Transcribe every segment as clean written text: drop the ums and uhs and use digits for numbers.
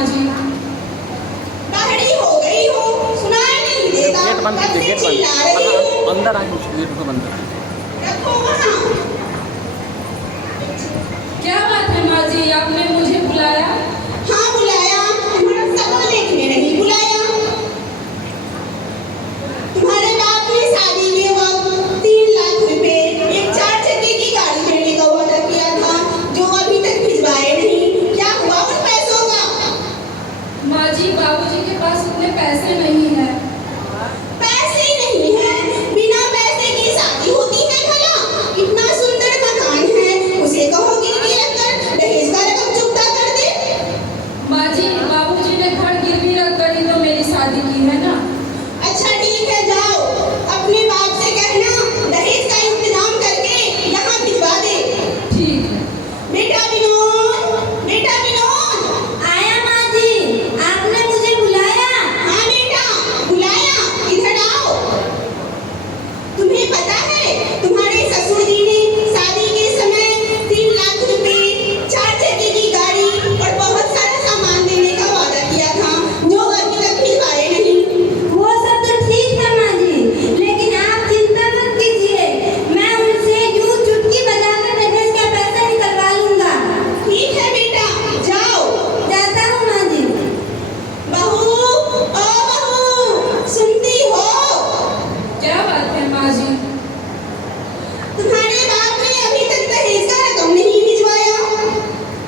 माँ जी। बाहरी हो गई हो, सुनाई नहीं देता, गेट बंद कब कीजिए, से गेट चिल्ला रही बंद। हूँ। अंदर आए, उस गेट को बंद कर दीजिए। रखो वहाँ। क्या बात है माँ जी, आपने मुझे बुलाया? हाँ बुलाया, तुम्हारा शक्ल देखने नहीं बुलाया। तुम्हारे बाप ने शादी के वक्त 3 लाख रुपए एक 4 चक्के की गाड़ी लेने का वादा किया था, जो अभी तक भिजवाए नहीं। क्या हुआ उन पैसों का? माँ जी, बाबूजी के पास उतने पैसे नहीं है। पैसे नहीं है? बिना पैसे की शादी होती है भला? इतना सुंदर मकान है, उसे कहो गिरवी रखकर दहेज का रकम चुकता कर दे। माँ जी, बाबूजी ने घर गिरवी रखकर ही तो मेरी शादी की है ना। अच्छा ठीक है, जाओ अपने बाप से कहना दहेज का इंतजाम करके यहाँ भिजवा दे। ठीक है। बेटा विनोद, बेटा विनोद। आया माँ जी, आपने मुझे बुलाया? हाँ बेटा बुलाया, इधर आओ। तुम्हें पता है तुम्हारे ससुर जी ने शादी के समय 3 लाख रुपए 4 चक्के की गाड़ी और बहुत सारा सामान देने का वादा किया था, जो अभी तक भिजवाए नहीं। वो सब तो ठीक है माँ जी, लेकिन आप चिंता मत कीजिए, मैं उनसे यूं चुटकी बजाकर दहेज का पैसा निकलवा लूंगा। ठीक है बेटा, जाओ। जाता हूँ माँ जी। बहू, ओ बहू, सुनती हो? क्या बात है माँ जी? तुम्हारे बाप ने अभी तक दहेज का रकम नहीं भिजवाया।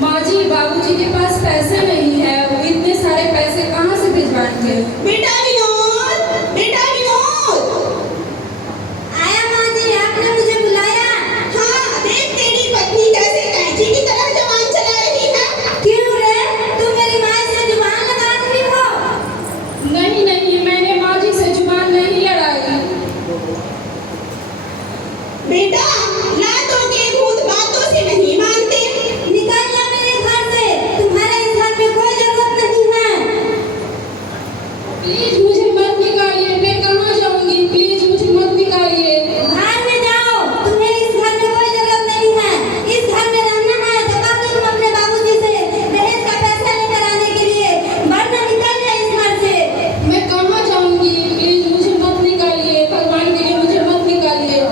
माँ जी, बाबूजी के पास पैसे नहीं है, वो इतने सारे पैसे कहाँ से भिजवाएंगे? बेटा विनोद, बेटा विनोद। आया माँ जी, आपने मुझे बुलाया? हाँ देख तेरी पत्नी कैसे कैंची की तरह जबान चला रही है। क्यों रे, तुम मेरी माँ से जुबान लगाती हो? नहीं नहीं, मैंने माँ जी से जुबान नहीं लड़ाई। बेटा लातों के भूत बातों से नहीं मानते। निकल जा मेरे घर से, तुम्हारे इस घर में कोई जरूरत नहीं है। प्लीज मुझे मत निकालिए, मैं कहाँ जाऊंगी? प्लीज मुझे मत निकालिए। बाहर में जाओ, तुम्हें इस घर में कोई जरूरत नहीं है। इस घर में रहना है तो कब तुम अपने बाबूजी से दहेज का पैसा लेकर आने के लिए, वरना निकल जाए इस घर से। मैं कहाँ जाऊंगी? प्लीज मुझे मत निकालिए, भगवान के लिए मुझे मत निकालिए।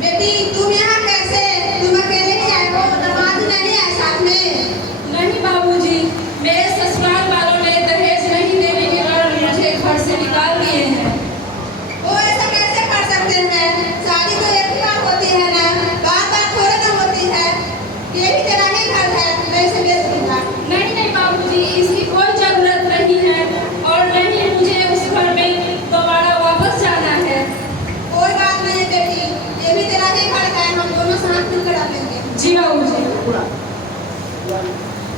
बेटी तुम यहाँ कैसे? तुम अकेले ही आए हो, दामाद नहीं आए साथ में? नहीं बाबूजी, मेरे ससुराल वालों ने दहेज नहीं देने के कारण मुझे घर से निकाल दिए हैं। वो ऐसा कैसे कर सकते हैं? शादी तो एक ही बार होती है ना, बार बार थोड़े ना होती है। ये भी तेरा ही घर है, मैं इसे बेच दूंगा। नहीं नहीं बाबूजी, इसकी कोई जरूरत नहीं है, और नहीं मुझे उस घर में दोबारा वापस जाना है। कोई बात नहीं बेटी, ये भी तेरा ही घर है, हम दोनों साथ मिलकर रह लेंगे। जी बाबूजी।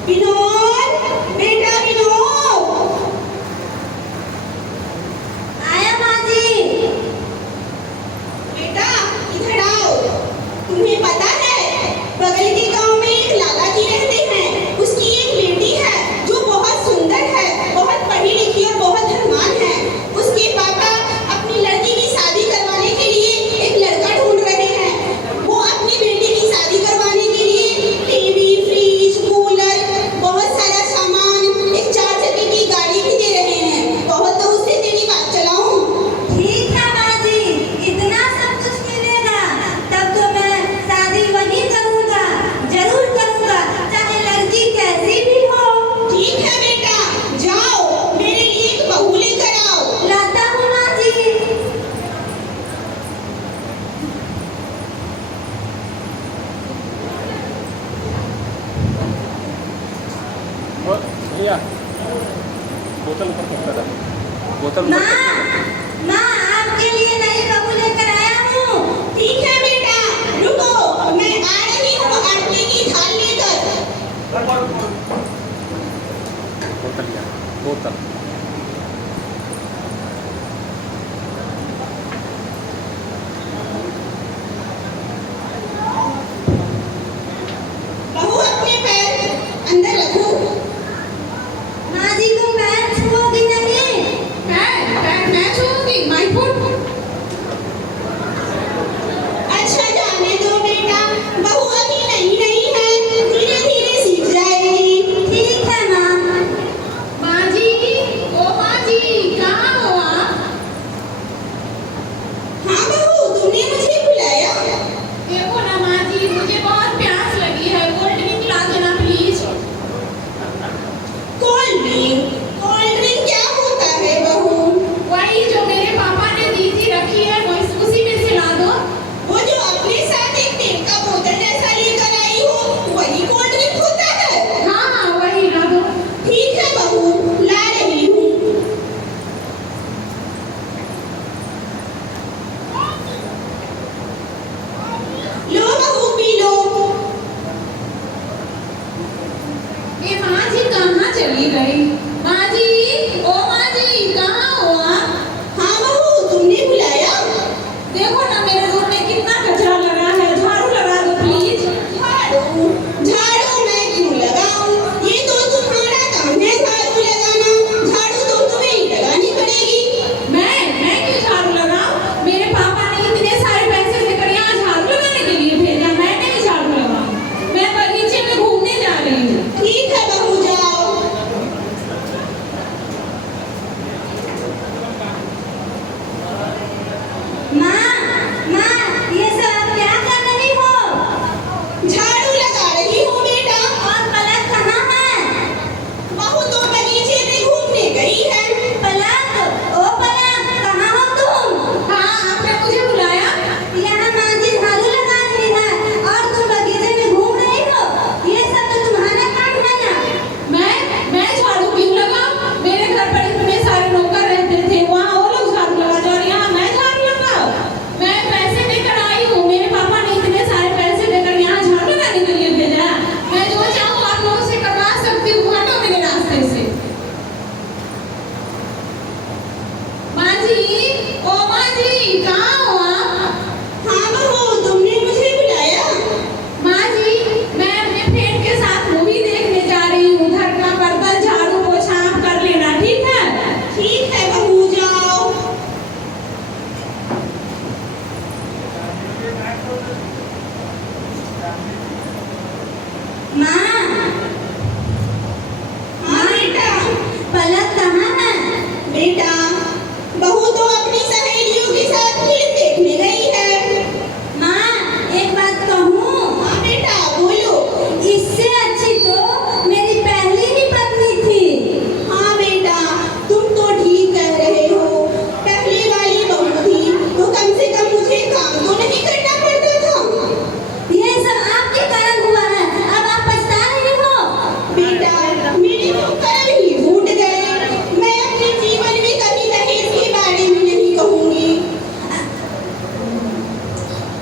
विनोद, बेटा विनोद। आया माँ जी। बेटा इधर आओ। तुम्हें पता है बगल के गांव में एक लाला जी रहते हैं, उसकी एक बेटी है जो बहुत सुंदर है, बहुत पढ़ी लिखी और बहुत धनवान है। उसके पापा अपनी लड़की की शादी करवाने के लिए एक लड़का ढूंढ रहे हैं। वो अपनी बेटी की शादी करवाने के लिए टीवी, फ्रिज, कूलर, बहुत सारा सामान, एक 4 चक्के की गाड़ी भी दे रहे हैं। बहुत तो उससे तेरी बात चलाऊं। ठीक है माँ जी, इतना सब कुछ मिलेगा तब तो मैं शादी वहीं करूँगा, जरूर करूँगा, चाहे लड़की कैसी भी हो। ठीक है बेटा, जाओ मेरे लिए एक बहू लेकर आओ। लाता हूँ माँ जी। और भैया, बोतल ऊपर रख दो। बोतल ऊपर माँ, रख दो। माँ आपके लिए नई बहू लेकर आया हूँ। ठीक है बेटा, रुको मैं आ रही हूँ आरती की थाल लेकर। बोतल लिया, बोतल। बहू अपने पैर अंदर रखो। रोड में कितना कचरा लगा है, झाड़ू लगा दो प्लीज। झाड़ू झाड़ू मैं क्यों लगाऊं? ये तो तुम्हारा काम है झाड़ू लगाना। झाड़ू तो तुम्हें ही लगानी पड़ेगी। मैं क्यों झाड़ू लगाऊं? मेरे पापा ने इतने सारे पैसे देकर यहाँ झाड़ू लगाने के लिए भेजा, मैं नहीं झाड़ू लगाऊं। मैं बगीचे में घूमने जा रही हूँ। ठीक है बहू, जाओ। माँ, ये सब आप क्या कर रही हो? झाड़ू लगा रही हूँ बेटा। और पलक कहाँ है? बहू तो बगीचे में घूमने गई है। पलक, ओ पलक, कहाँ हो तुम? हाँ, आपने मुझे बुलाया? यहाँ माँ जी झाड़ू लगा रही है और तुम बगीचे में घूम रही हो। ये सब तो तुम्हारा काम है ना। मैं झाड़ू क्यों लगाऊं? मेरे घर पर इतने सारे नौकर रहते थे, वहाँ वो लोग झाड़ू लगाते और यहाँ मैं झाड़ू लगाऊं? मैं पैसे देकर आई हूँ, मेरे पापा ने इतने सारे पैसे देकर यहाँ झाड़ू लगाने के लिए भेजा। मैं जो चाहूँ आप लोगों से करवा सकती हूँ, हटो मेरे रास्ते से। माँ जी, ओ माँ जी, कहाँ हो आप? हाँ बहू, तुमने मुझे बुलाया? माँ जी, मैं अपने फ्रेंड के साथ मूवी देखने जा रही हूँ। घर का बर्तन झाड़ू पोछा आप कर लेना, ठीक है? ठीक है बहू, जाओ। माँ, हाँ बेटा। पलक कहाँ है? बेटा, बहू तो अपनी सहेलियों के साथ फिल्म देखने गई है। माँ, एक बात कहूँ? हाँ बेटा, बोलो। इससे अच्छी तो मेरी पहली ही पत्नी थी। हाँ बेटा, तुम तो ठीक कह रहे हो। पहले वाली बहू थी तो कम से कम मुझे काम तो नहीं करना पड़ता था। ये सब आपके कारण हुआ है, अब आप पछता रही हो। बेटा, मेरे तो कर्म ही फूट गए। मैं अपने जीवन में कभी दहेज के बारे में नहीं कहूँगी।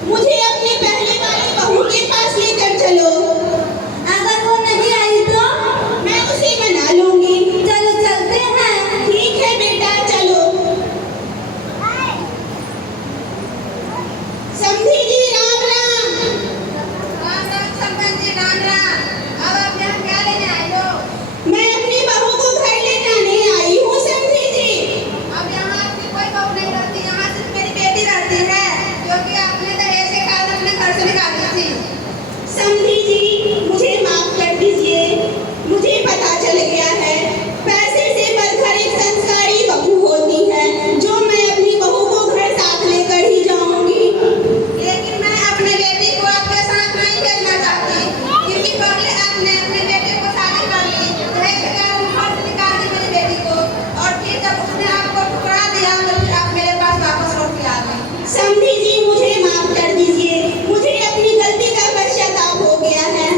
मुझे अपने पहले वाली बहू के पास लेकर चलो। अगर वो नहीं आई तो? मैं उसे मना लूंगी। चलो चलते हैं। ठीक है बेटा, चलो। समधी जी, राम राम। सरपंच जी, राम राम। अब आप यहाँ क्या लेने आए हो? मैं अपनी बहू को घर ले जाने आई हूँ समधी जी। अब यहाँ आपकी कोई बहू नहीं रहती, यहाँ सिर्फ मेरी बेटी रहती है, क्योंकि आपने दहेज के कारण अपने घर से निकाल दी थी। समधी जी, मुझे माफ कर दीजिए। मुझे पता चल गया है, पैसे से बढ़कर एक संस्कारी बहू होती है, जो मैं अपनी बहू को घर साथ लेकर ही जाऊंगी। लेकिन मैं अपने बेटी को आपके साथ नहीं भेजना चाहती, क्योंकि पहले आपने अपने बेटे को शादी कर ली, दहेज के कारण घर से निकाल दी मेरी बेटी को, और फिर जब उसने आपको ठुकरा दिया तो फिर आप मेरे पास वापस लौट के आ गई। समधी जी, मुझे माफ कर दीजिए। मुझे अपनी गलती का पश्चाताप हो गया है।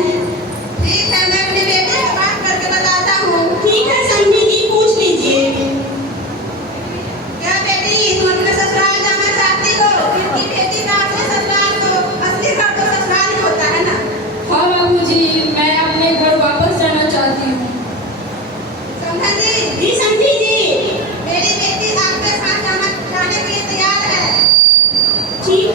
ठीक है, मैं अपनी बेटी से बात करके बताता हूँ। ठीक है समधी जी, पूछ लीजिए। क्या बेटी, तुम अपने ससुराल जाना चाहती हो? क्योंकि बेटी का अपने ससुराल को असली घर तो ससुराल ही होता है ना। हाँ बाबूजी, मैं अपने घर वापस जाना चाहती हूँ। समझा जी? जी समधी जी। मेरी बेटी आपके साथ जाने के लिए तैयार है, ठीक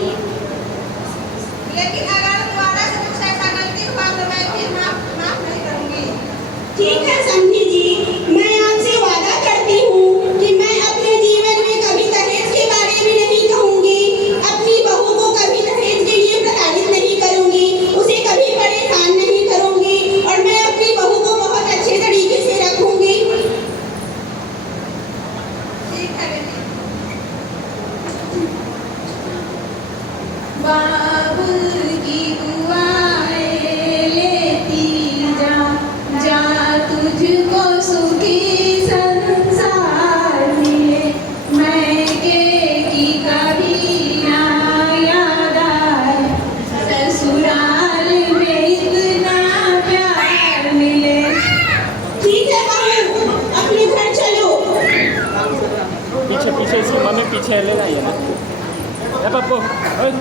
लेकिन अगर दोबारा से कुछ ऐसा गलती हुआ तो मैं फिर माफ नहीं करूंगी। ठीक है समधी जी, मैं आपसे वादा करती हूँ कि मैं अपने जीवन में कभी दहेज के बारे में नहीं कहूँगी। अपनी बहू को कभी दहेज के लिए प्रताड़ित नहीं करूँगी, उसे कभी परेशान नहीं करूँगी, और मैं अपनी बहू को बहुत अच्छे तरीके से रखूँगी। ठीक है बेटी। बाबुल की दुआएं लेती जा, जा तुझको सुखी संसार मिले। मैके की कभी ना याद आए, ससुराल में इतना प्यार मिले। ठीक है बहू, अपने घर चलो। पीछे पीछे इसकी मम्मी पीछे ले रही है ना। ए पप्पू, ओए